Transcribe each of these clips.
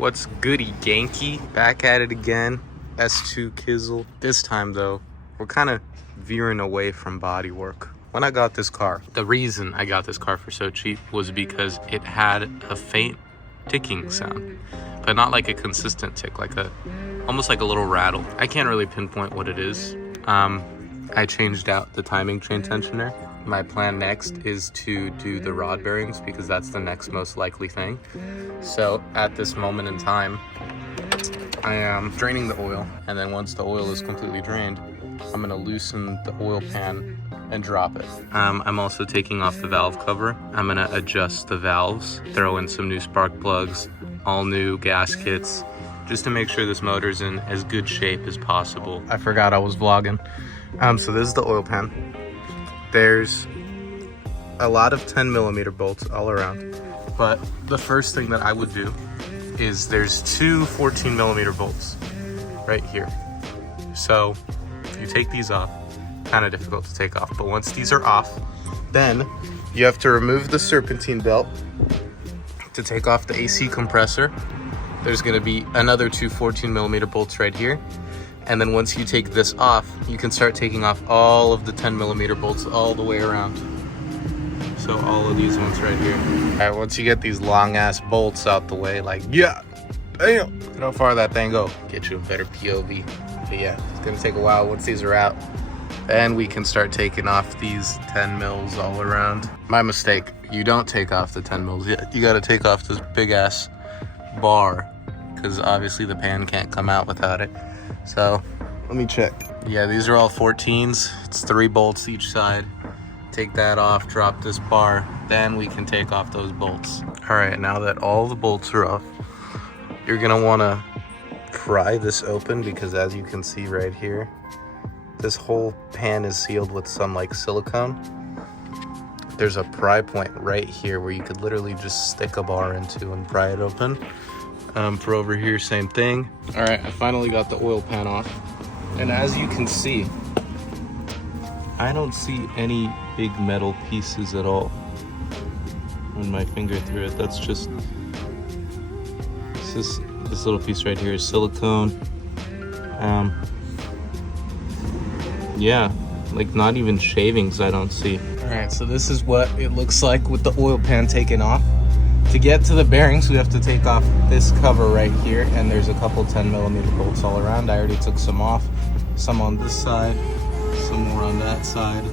What's goody, Genki? Back at it again. S2 Kizzle. This time though, we're kind of veering away from body work. When I got this car, the reason I got this car for so cheap was because it had a faint ticking sound, but not like a consistent tick, almost like a little rattle. I can't really pinpoint what it is. I changed out the timing chain tensioner. My plan next is to do the rod bearings because that's the next most likely thing. So at this moment in time, I am draining the oil, and then once the oil is completely drained, I'm gonna loosen the oil pan and drop it. I'm also taking off the valve cover. I'm gonna adjust the valves, throw in some new spark plugs, all new gaskets, just to make sure this motor's in as good shape as possible. I forgot I was vlogging. So this is the oil pan. There's a lot of 10mm bolts all around, but the first thing that I would do is there's two 14mm bolts right here. So you take these off, kind of difficult to take off, but once these are off, then you have to remove the serpentine belt to take off the AC compressor. There's gonna be another two 14mm bolts right here. And then once you take this off, you can start taking off all of the 10mm bolts all the way around. So all of these ones right here. All right, once you get these long ass bolts out the way, like, yeah, damn, look how far that thing go. Get you a better POV. But yeah, it's gonna take a while. Once these are out, then we can start taking off these 10 mils all around. My mistake, you don't take off the 10 mils yet. You gotta take off this big ass bar, because obviously the pan can't come out without it. So let me check. Yeah, these are all 14s. It's 3 bolts each side. Take that off, drop this bar, then we can take off those bolts. All right, now that all the bolts are off, you're gonna wanna pry this open, because as you can see right here, this whole pan is sealed with some like silicone. There's a pry point right here where you could literally just stick a bar into and pry it open. For over here, same thing. All right, I finally got the oil pan off. And as you can see, I don't see any big metal pieces at all. Run my finger through it. That's just, this little piece right here is silicone. Yeah, like not even shavings I don't see. All right, so this is what it looks like with the oil pan taken off. To get to the bearings, we have to take off this cover right here, and there's a couple 10mm bolts all around. I already took some off, some on this side, some more on that side.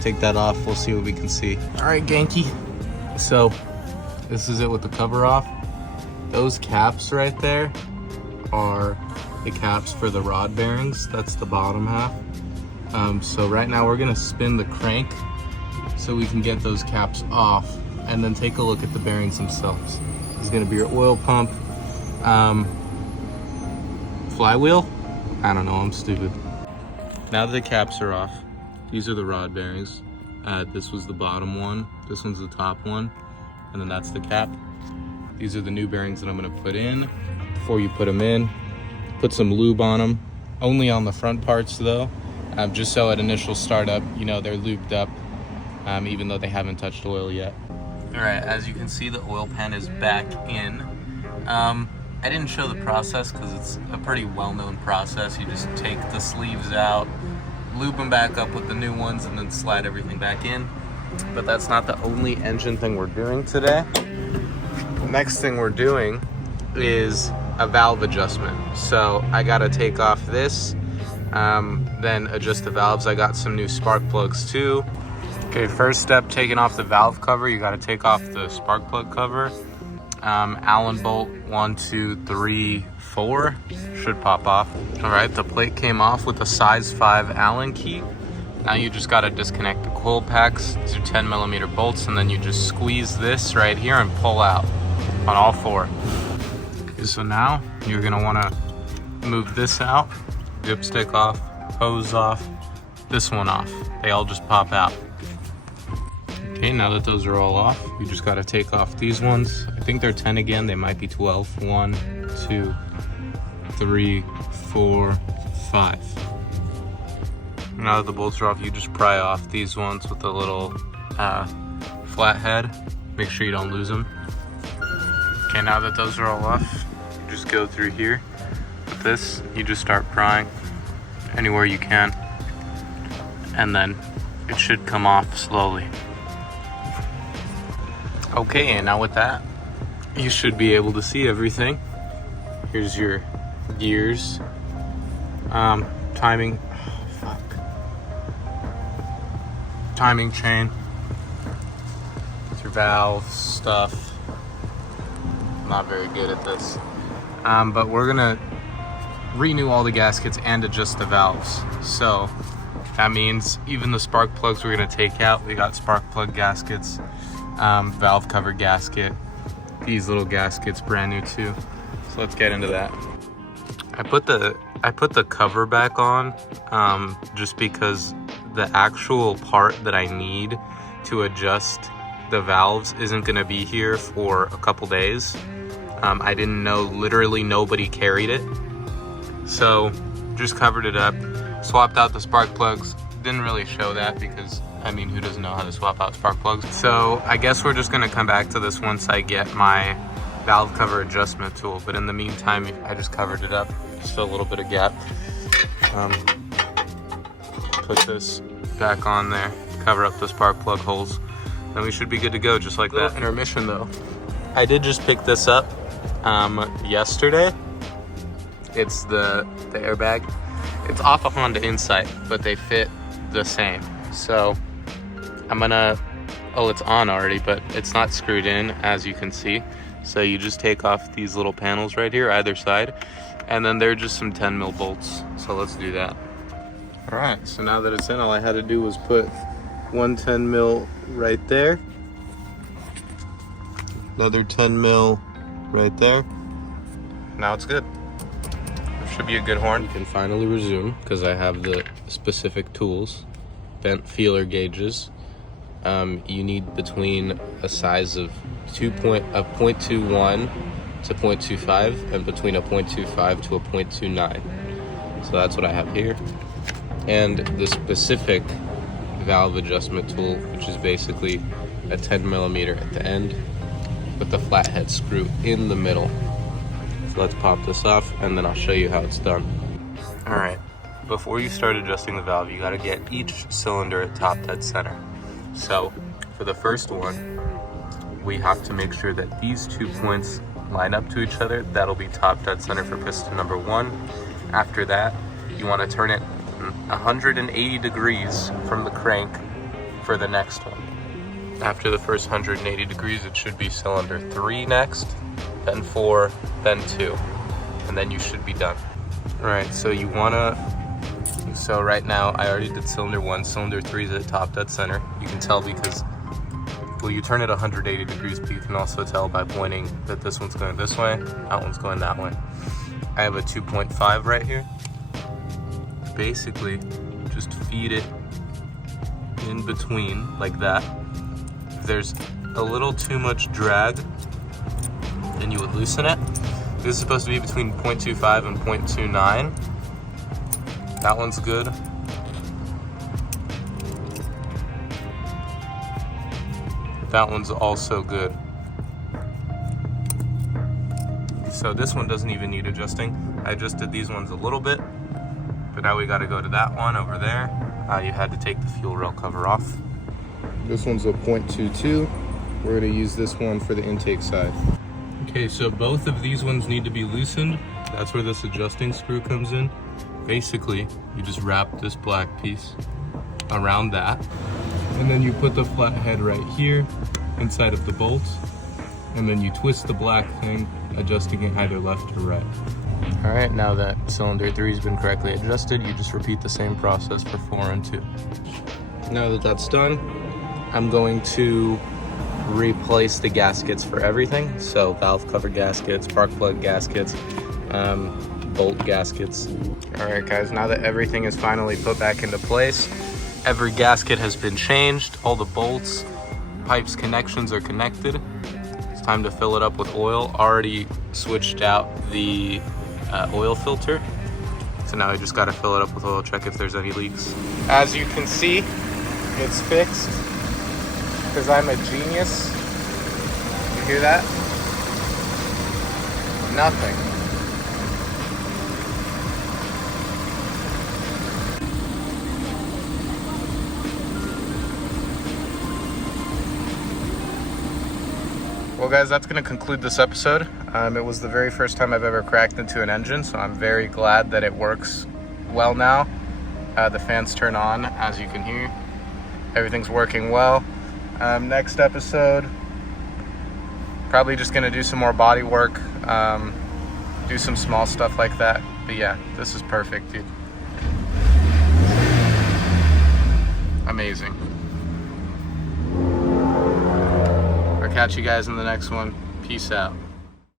Take that off, we'll see what we can see. All right, Genki. So this is it with the cover off. Those caps right there are the caps for the rod bearings. That's the bottom half. So right now we're gonna spin the crank so we can get those caps off, and then take a look at the bearings themselves. This is gonna be your oil pump. Flywheel? I don't know, I'm stupid. Now that the caps are off, these are the rod bearings. This was the bottom one, this one's the top one, and then that's the cap. These are the new bearings that I'm gonna put in. Before you put them in, put some lube on them, only on the front parts though, just so at initial startup, you know, they're lubed up, even though they haven't touched oil yet. All right, as you can see, the oil pan is back in. I didn't show the process because it's a pretty well-known process. You just take the sleeves out, lube them back up with the new ones, and then slide everything back in. But that's not the only engine thing we're doing today. The next thing we're doing is a valve adjustment. So I gotta take off this, then adjust the valves. I got some new spark plugs too. Okay, first step, taking off the valve cover. You gotta take off the spark plug cover. Allen bolt 1, 2, 3, 4 should pop off. All right, the plate came off with a size 5 Allen key. Now you just gotta disconnect the coil packs. These are 10mm bolts, and then you just squeeze this right here and pull out on all 4. Okay, so now you're gonna wanna move this out, dipstick off, hose off, this one off. They all just pop out. Okay, now that those are all off, you just gotta take off these ones. I think they're 10 again, they might be 12. 1, 2, 3, 4, 5. Now that the bolts are off, you just pry off these ones with a little flathead. Make sure you don't lose them. Okay, now that those are all off, just go through here. With this, you just start prying anywhere you can, and then it should come off slowly. Okay, and now with that, you should be able to see everything. Here's your gears, timing, timing chain, your valve stuff. I'm not very good at this, but we're gonna renew all the gaskets and adjust the valves. So that means even the spark plugs we're gonna take out. We got spark plug gaskets, valve cover gasket, these little gaskets brand new too. So let's get into that. I put the cover back on just because the actual part that I need to adjust the valves isn't gonna be here for a couple days. I didn't know, literally nobody carried it. So just covered it up, swapped out the spark plugs. Didn't really show that because, I mean, who doesn't know how to swap out spark plugs? So I guess we're just gonna come back to this once I get my valve cover adjustment tool. But in the meantime, I just covered it up, just a little bit of gap. Put this back on there, cover up the spark plug holes, and we should be good to go, just like that. Intermission though. I did just pick this up yesterday. It's the airbag. It's off a Honda Insight, but they fit the same. So I'm gonna, oh, it's on already, but it's not screwed in, as you can see. So you just take off these little panels right here, either side, and then they're just some 10 mil bolts. So let's do that. All right, so now that it's in, all I had to do was put one 10 mil right there, another 10 mil right there. Now it's good. There should be a good horn. You can finally resume because I have the specific tools. Bent feeler gauges. You need between a size of 0.21 to 0.25 and between a 0.25 to a 0.29. So that's what I have here. And the specific valve adjustment tool, which is basically a 10 millimeter at the end with the flathead screw in the middle. So let's pop this off and then I'll show you how it's done. All right, before you start adjusting the valve, you gotta get each cylinder at top dead center. So for the first one, we have to make sure that these 2 points line up to each other. That'll be top dead center for piston number 1. After that, you wanna turn it 180 degrees from the crank for the next one. After the first 180 degrees, it should be cylinder 3 next, then 4, then 2, and then you should be done. All right, so you wanna, so right now I already did cylinder 1, cylinder 3 is at top dead center. You can tell because, well, you turn it 180 degrees, but you can also tell by pointing that this one's going this way, that one's going that way. I have a 2.5 right here. Basically, just feed it in between like that. If there's a little too much drag, then you would loosen it. This is supposed to be between 0.25 and 0.29. That one's good. That one's also good. So this one doesn't even need adjusting. I just did these ones a little bit, but now we gotta go to that one over there. You had to take the fuel rail cover off. This one's a 0.22. We're gonna use this one for the intake side. Okay, so both of these ones need to be loosened. That's where this adjusting screw comes in. Basically, you just wrap this black piece around that, and then you put the flathead right here inside of the bolts, and then you twist the black thing, adjusting it either left or right. All right, now that cylinder 3 has been correctly adjusted, you just repeat the same process for 4 and 2. Now that that's done, I'm going to replace the gaskets for everything. So valve cover gaskets, spark plug gaskets, bolt gaskets. All right guys, now that everything is finally put back into place, every gasket has been changed, all the bolts, pipes, connections are connected. It's time to fill it up with oil. Already switched out the oil filter. So now I just gotta fill it up with oil, check if there's any leaks. As you can see, it's fixed because I'm a genius. You hear that? Nothing. Well guys, that's going to conclude this episode. It was the very first time I've ever cracked into an engine, so I'm very glad that it works well now. The fans turn on, as you can hear. Everything's working well. Next episode, probably just going to do some more body work, do some small stuff like that. But yeah, this is perfect, dude. Amazing. I'll catch you guys in the next one. Peace out.